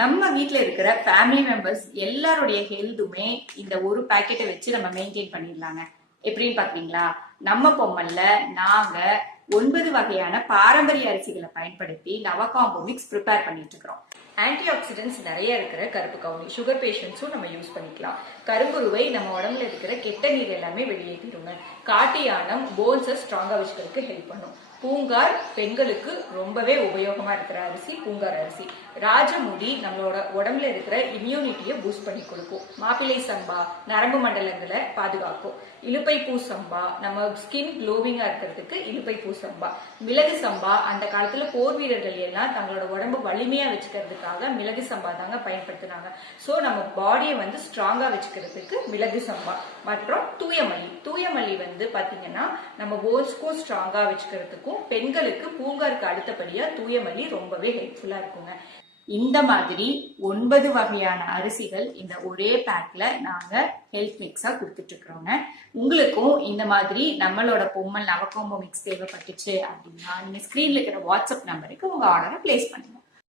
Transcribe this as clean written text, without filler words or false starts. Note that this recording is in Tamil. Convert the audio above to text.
நம்ம வீட்ல இருக்கிற ஃபேமிலி மெம்பர்ஸ் எல்லாருடைய ஹெல்த்துமே இந்த ஒரு பாக்கெட்டை வச்சு நம்ம மெயின்டைன் பண்ணிடலாங்க. எப்படின்னு பாத்தீங்களா, நம்ம பொம்மல்ல நாங்க 9 வகையான பாரம்பரிய அரிசிகளை பயன்படுத்தி நவகாம்போ மிக்ஸ் ப்ரிப்பேர் பண்ணிட்டு இருக்கிறோம். ஆன்டி ஆக்சிடென்ட்ஸ் நிறைய இருக்கிற கருப்பு கவுனி சுகர் பேஷண்ட்ஸும் நம்ம யூஸ் பண்ணிக்கலாம். கருங்குருவை நம்ம உடம்புல இருக்கிற கெட்ட நீர் எல்லாமே வெளியேற்றிடுங்க. காட்டு யானம் போன்ஸை ஸ்ட்ராங்கா வச்சுக்கிறதுக்கு ஹெல்ப் பண்ணும். பூங்கார் பெண்களுக்கு ரொம்பவே உபயோகமா இருக்கிற அரிசி பூங்கார் அரிசி. ராஜமுடி நம்மளோட உடம்புல இருக்கிற இம்யூனிட்டியை பூஸ்ட் பண்ணி கொடுக்கும். மாப்பிள்ளை சம்பா நரம்பு மண்டலங்களை பாதுகாக்கும். இலுப்பை பூ சம்பா நம்ம ஸ்கின் க்ளோவிங்கா இருக்கிறதுக்கு இலுப்பை பூ சம்பா. மிளகு சம்பா அந்த காலத்துல போர் வீரர்கள் எல்லாம் தங்களோட உடம்பு வலிமையா வச்சுக்கிறதுக்காக மிளகு சம்பா தாங்க பயன்படுத்தினாங்க. சோ நம்ம பாடியை ஸ்ட்ராங்கா வச்சுக்கிறதுக்கு மிளகு சம்பா. மற்றும் தூயமல்லி பாத்தீங்கன்னா நம்ம போன்ஸ்க்கும் ஸ்ட்ராங்கா வச்சுக்கிறதுக்கும் பெண்களுக்கு பூங்காருக்கு அடுத்தபடியா தூயமல்லி ரொம்பவே ஹெல்ப்ஃபுல்லா இருக்குங்க. இந்த மாதிரி 9 வகையான அரிசிகள் இந்த ஒரே பேக்ல நாங்க ஹெல்த் மிக்ஸா கொடுத்துட்டு இருக்கிறோங்க. உங்களுக்கும் இந்த மாதிரி நம்மளோட பொம்மல் நவகாம்போ மிக்ஸ் தேவைப்பட்டுச்சு அப்படின்னா நீங்க ஸ்கிரீன்ல இருக்கிற வாட்ஸ்அப் நம்பருக்கு உங்க ஆர்டரை பிளேஸ் பண்ணுங்க.